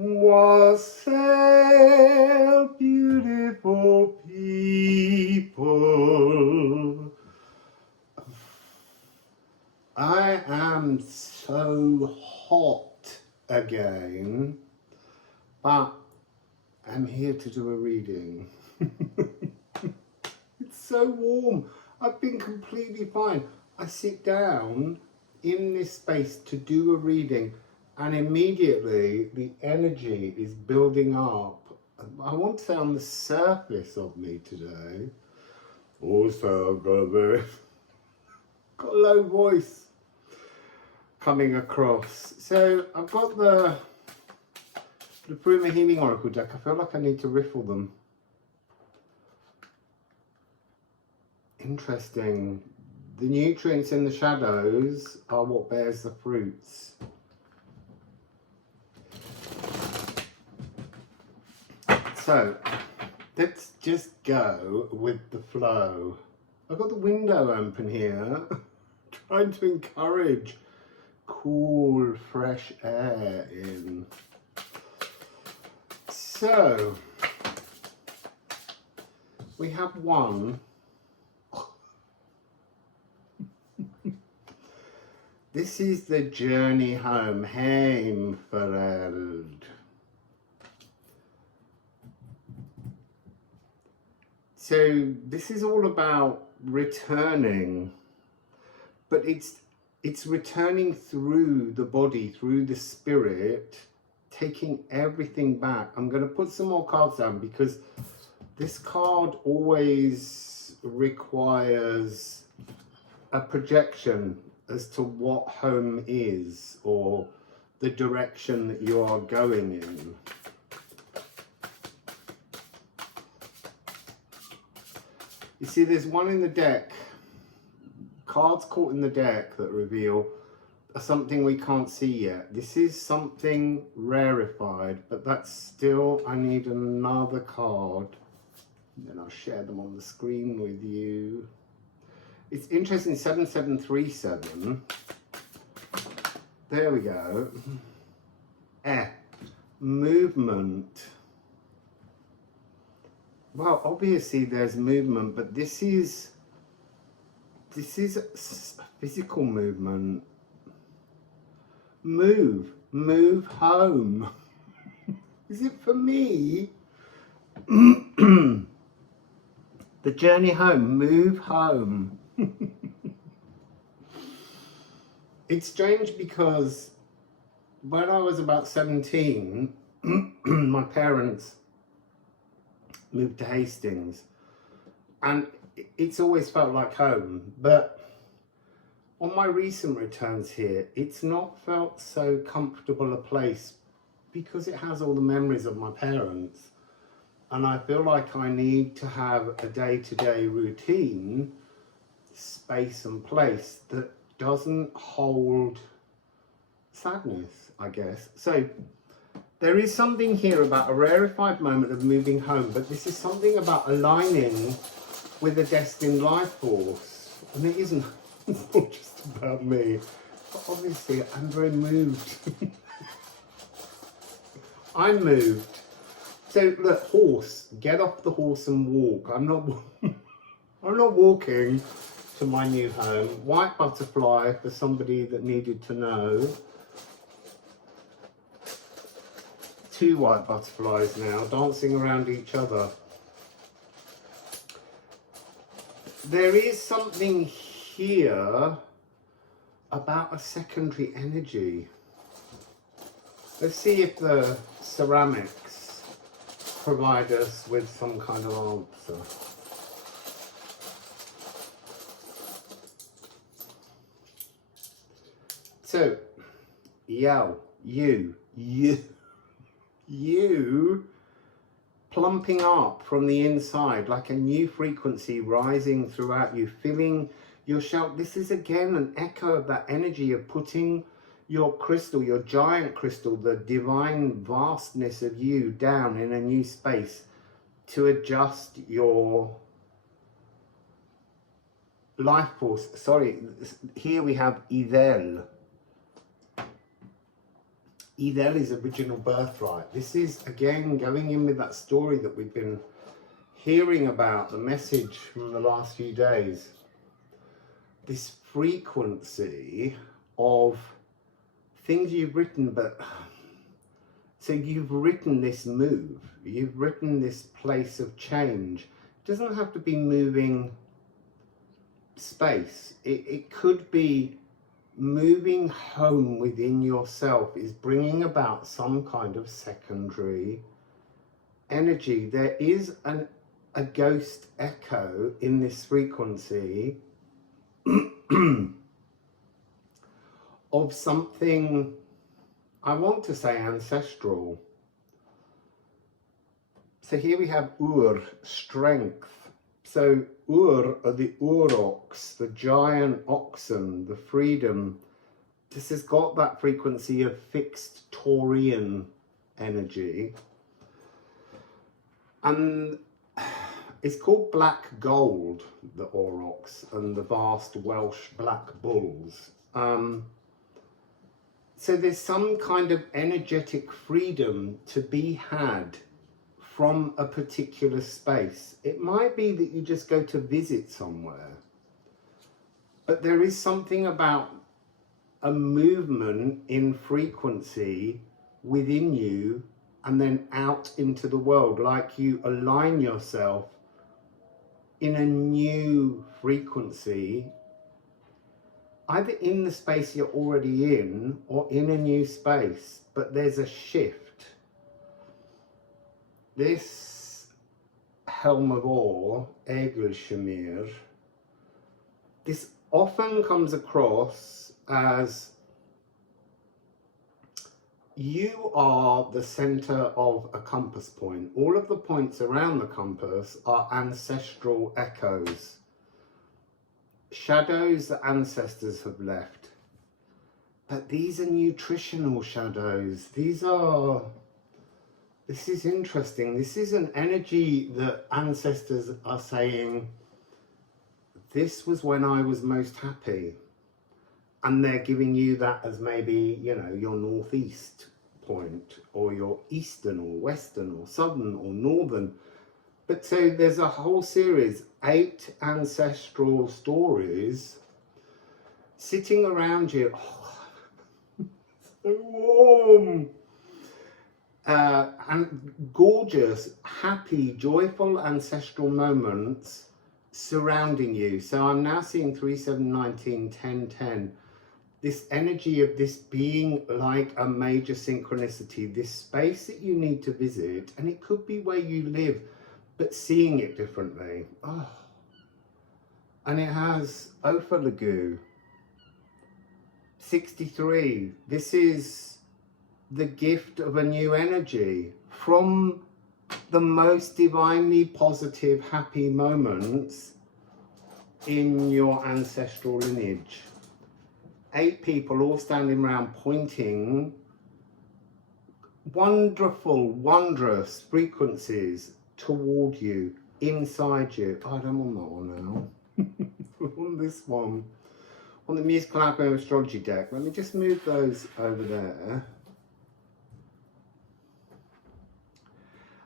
Wassail, beautiful people. I am so hot again, but I'm here to do a reading. It's so warm. I've been completely fine. I sit down in this space to do a reading, and immediately the energy is building up. I want to say on the surface of me today. Also, I've got a low voice coming across. So I've got the Liffruma Healing Oracle deck. I feel like I need to riffle them. Interesting. The nutrients in the shadows are what bears the fruits. So let's just go with the flow. I've got the window open here, trying to encourage cool, fresh air in. So we have one. This is the journey home, heimferð. So this is all about returning, but it's returning through the body, through the spirit, taking everything back. I'm going to put some more cards down because this card always requires a projection as to what home is or the direction that you are going in. You see, there's one in the deck, cards caught in the deck that reveal something we can't see yet. This is something rarefied, but that's still, I need another card. Then I'll share them on the screen with you. It's interesting, 7737. There we go. Movement. Well, obviously there's movement, but this is physical movement. Move home. Is it for me? The journey home, move home. It's strange because when I was about 17, my parents moved to Hastings, and it's always felt like home, but on my recent returns here, it's not felt so comfortable a place because it has all the memories of my parents, and I feel like I need to have a day-to-day routine, space and place that doesn't hold sadness, I guess. So there is something here about a rarefied moment of moving home, but this is something about aligning with a destined life force. And it isn't, it's not just about me. But obviously, I'm very moved. I'm moved. So look, horse, get off the horse and walk. I'm not walking to my new home. White butterfly for somebody that needed to know. 2 white butterflies now dancing around each other. There is something here about a secondary energy. Let's see if the ceramics provide us with some kind of answer. So, you plumping up from the inside like a new frequency rising throughout you, filling your shell. This is again an echo of that energy of putting your crystal, your giant crystal, the divine vastness of you down in a new space to adjust your life force. Sorry, here we have Idel. Ideli's original birthright. This is, again, going in with that story that we've been hearing about, the message from the last few days. This frequency of things you've written, but so you've written this move, you've written this place of change. It doesn't have to be moving space. It could be moving home within yourself, is bringing about some kind of secondary energy. There is a ghost echo in this frequency of something, I want to say ancestral. So here we have Ur, strength. So Ur are the Uroks, the giant oxen, the freedom. This has got that frequency of fixed Taurian energy. And it's called black gold, the aurochs, and the vast Welsh black bulls. So there's some kind of energetic freedom to be had from a particular space. It might be that you just go to visit somewhere, but there is something about a movement in frequency within you and then out into the world, like you align yourself in a new frequency, either in the space you're already in or in a new space, but there's a shift. This Helm of Ore, Egelshamir, this often comes across as you are the center of a compass point. All of the points around the compass are ancestral echoes, shadows that ancestors have left. But these are nutritional shadows. This is interesting. This is an energy that ancestors are saying, this was when I was most happy. And they're giving you that as maybe, you know, your northeast point, or your eastern or western or southern or northern. But so there's a whole series, 8 ancestral stories sitting around you. Oh, so warm. And gorgeous, happy, joyful ancestral moments surrounding you. So I'm now seeing 3, 7, 19, 10, 10. This energy of this being like a major synchronicity, this space that you need to visit, and it could be where you live, but seeing it differently. Oh. And it has Ofalagu, 63. This is the gift of a new energy from the most divinely positive, happy moments in your ancestral lineage. 8 people all standing around pointing wonderful, wondrous frequencies toward you, inside you. Oh, I don't want that one now. On this one, on the musical alchemy astrology deck. Let me just move those over there.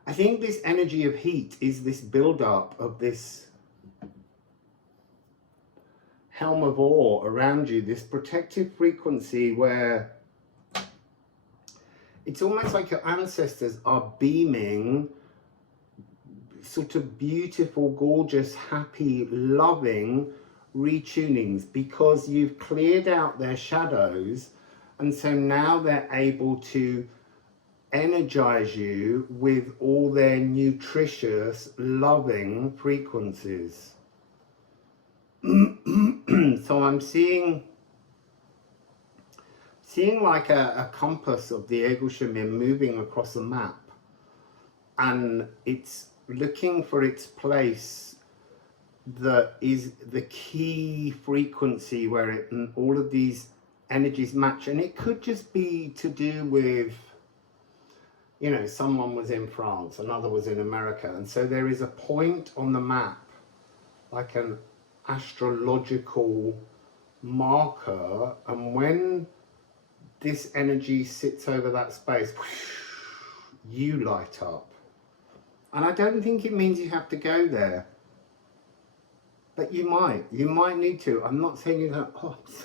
I think this energy of heat is this build-up of this Helm of Ore around you, this protective frequency where it's almost like your ancestors are beaming sort of beautiful, gorgeous, happy, loving retunings, because you've cleared out their shadows, and so now they're able to energize you with all their nutritious, loving frequencies. So I'm seeing like a compass of the Egelshamir moving across a map, and it's looking for its place that is the key frequency where all of these energies match. And it could just be to do with, you know, someone was in France, another was in America, and so there is a point on the map, like an astrological marker, and when this energy sits over that space, you light up. And I don't think it means you have to go there. But you might need to. I'm not saying you don't. Oh, I'm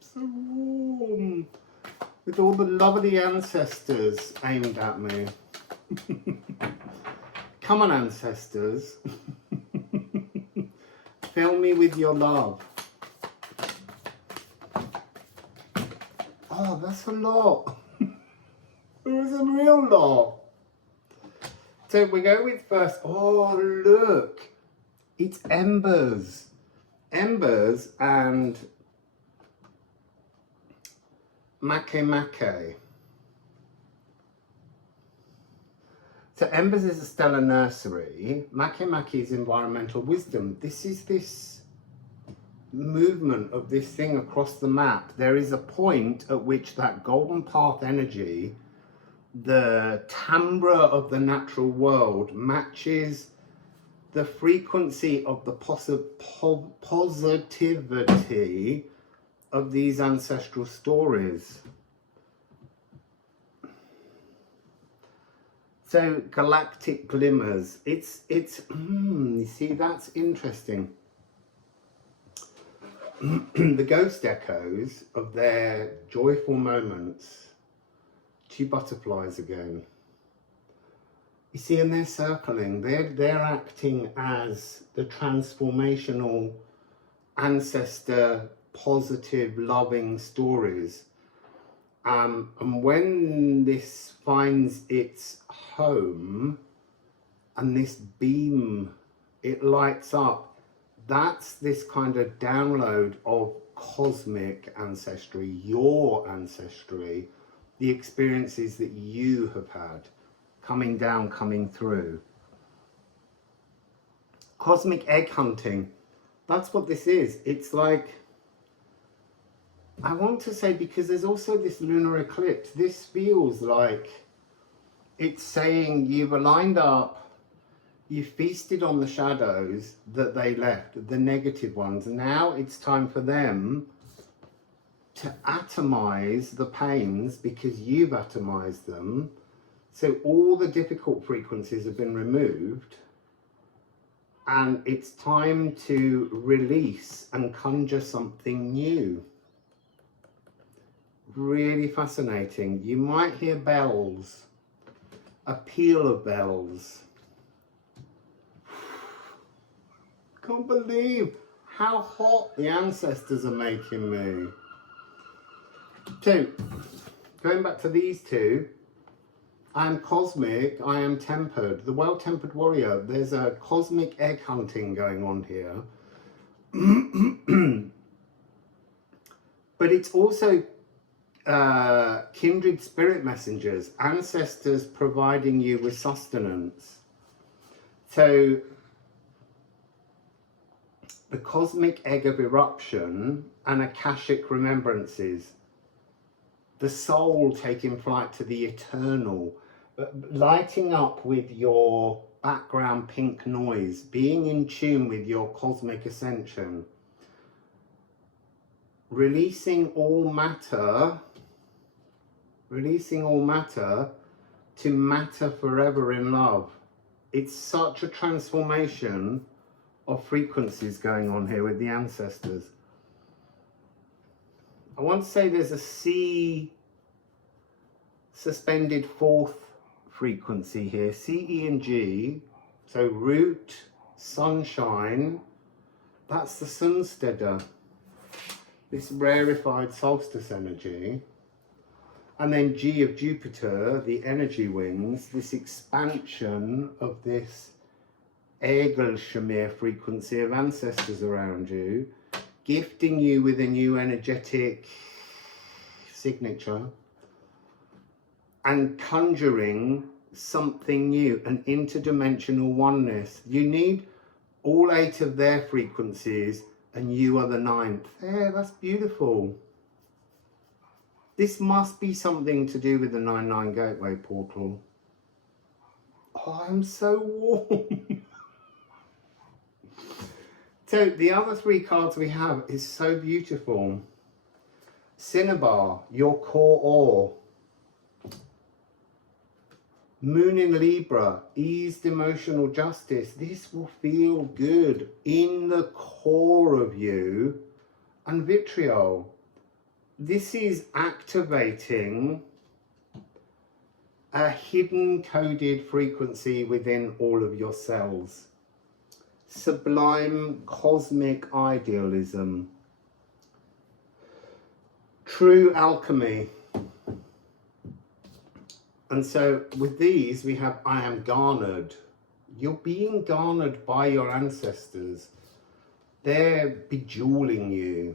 so warm. With all the love of the ancestors aimed at me. Come on, ancestors. Fill me with your love. Oh, that's a lot. It was a real lot. So we go with first. Oh, look. It's embers. Embers and make. So embers is a stellar nursery. Make is environmental wisdom. This is this movement of this thing across the map. There is a point at which that golden path energy, the timbre of the natural world, matches the frequency of the positivity of these ancestral stories. So galactic glimmers, it's you see, that's interesting. The ghost echoes of their joyful moments. 2 butterflies again. You see, and they're circling, they're acting as the transformational ancestor, positive, loving stories. And when this finds its home and this beam, it lights up, that's this kind of download of cosmic ancestry, your ancestry, the experiences that you have had, coming down, coming through. Cosmic egg hunting, that's what this is. It's like, I want to say, because there's also this lunar eclipse, this feels like it's saying you've aligned up, you feasted on the shadows that they left, the negative ones. Now it's time for them to atomize the pains because you've atomized them. So all the difficult frequencies have been removed, and it's time to release and conjure something new. Really fascinating. You might hear bells, a peal of bells. Can't believe how hot the ancestors are making me. So, going back to these two, I am cosmic, I am tempered. The well-tempered warrior, there's a cosmic egg hunting going on here. But it's also kindred spirit messengers, ancestors providing you with sustenance. So the cosmic egg of eruption and Akashic remembrances, the soul taking flight to the eternal, lighting up with your background pink noise, being in tune with your cosmic ascension, releasing all matter to matter forever in love. It's such a transformation of frequencies going on here with the ancestors. I want to say there's a C suspended 4th frequency here, C, E and G. So root, sunshine, that's the Sunsteader, this rarefied solstice energy. And then G of Jupiter, the energy wings, this expansion of this Egelshamir frequency of ancestors around you, gifting you with a new energetic signature and conjuring something new, an interdimensional oneness. You need all 8 of their frequencies and you are the 9th. There, that's beautiful. This must be something to do with the 9-9 gateway portal. Oh, I'm so warm. So the other 3 cards we have is so beautiful. Cinnabar, your core ore. Moon in Libra, eased emotional justice. This will feel good in the core of you. And Vitriol, this is activating a hidden coded frequency within all of your cells. Sublime cosmic idealism. True alchemy. And so with these we have I am garnered. You're being garnered by your ancestors. They're bejeweling you.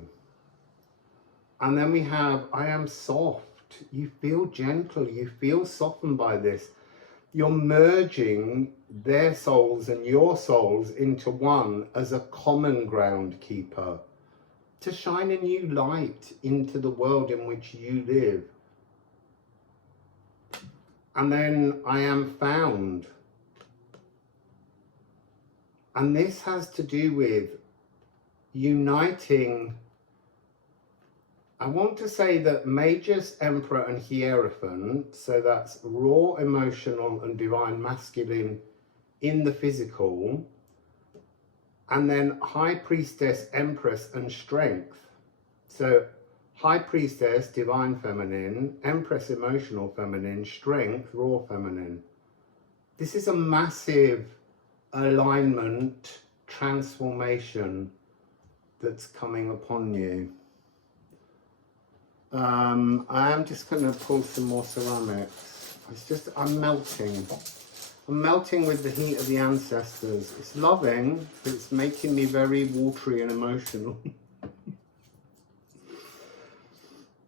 And then we have I am soft. You feel gentle, you feel softened by this. You're merging their souls and your souls into one as a common ground keeper to shine a new light into the world in which you live. And then I am found. And this has to do with uniting. I want to say that Magus, Emperor and Hierophant, so that's raw, emotional and divine masculine in the physical, and then High Priestess, Empress and Strength. So High Priestess, divine feminine, Empress, emotional feminine, Strength, raw feminine. This is a massive alignment, transformation that's coming upon you. I am just going to pull some more ceramics. It's just, I'm melting. I'm melting with the heat of the ancestors. It's loving, but it's making me very watery and emotional.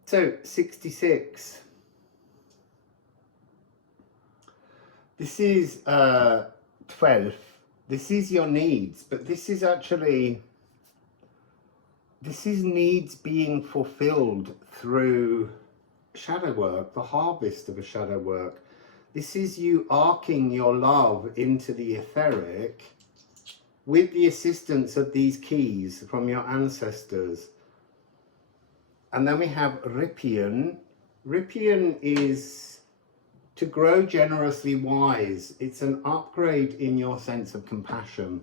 So, 66. This is 12. This is your needs, but this is actually... This is needs being fulfilled through shadow work, the harvest of a shadow work. This is you arcing your love into the etheric with the assistance of these keys from your ancestors. And then we have Rippian. Rippian is to grow generously wise. It's an upgrade in your sense of compassion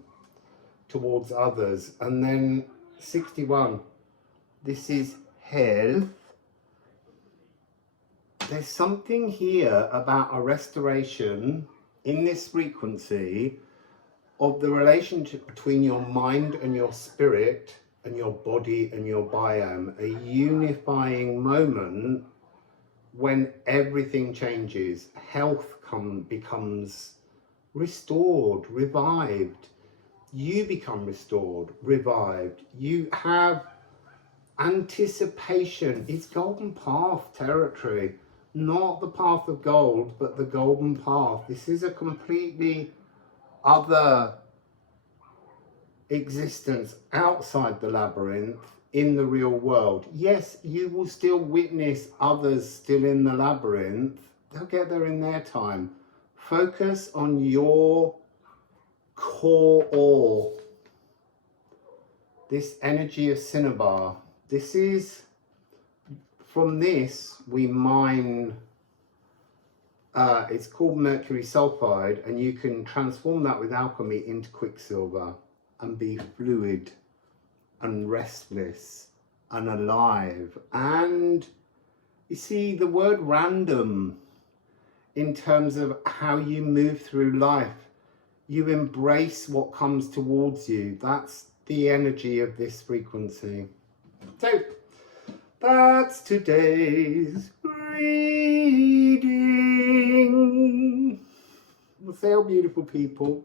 towards others. And then 61, this is health. There's something here about a restoration in this frequency of the relationship between your mind and your spirit and your body and your biome, a unifying moment when everything changes. Health becomes restored, revived. You become restored, revived. You have anticipation. It's golden path territory, not the path of gold, but the golden path. This is a completely other existence outside the labyrinth in the real world. Yes, you will still witness others still in the labyrinth. They'll get there in their time. Focus on your core ore, this energy of cinnabar. This is, from this we mine, it's called mercury sulfide, and you can transform that with alchemy into quicksilver and be fluid and restless and alive. And you see the word random in terms of how you move through life. You embrace what comes towards you. That's the energy of this frequency. So, that's today's reading. Wassail, beautiful people.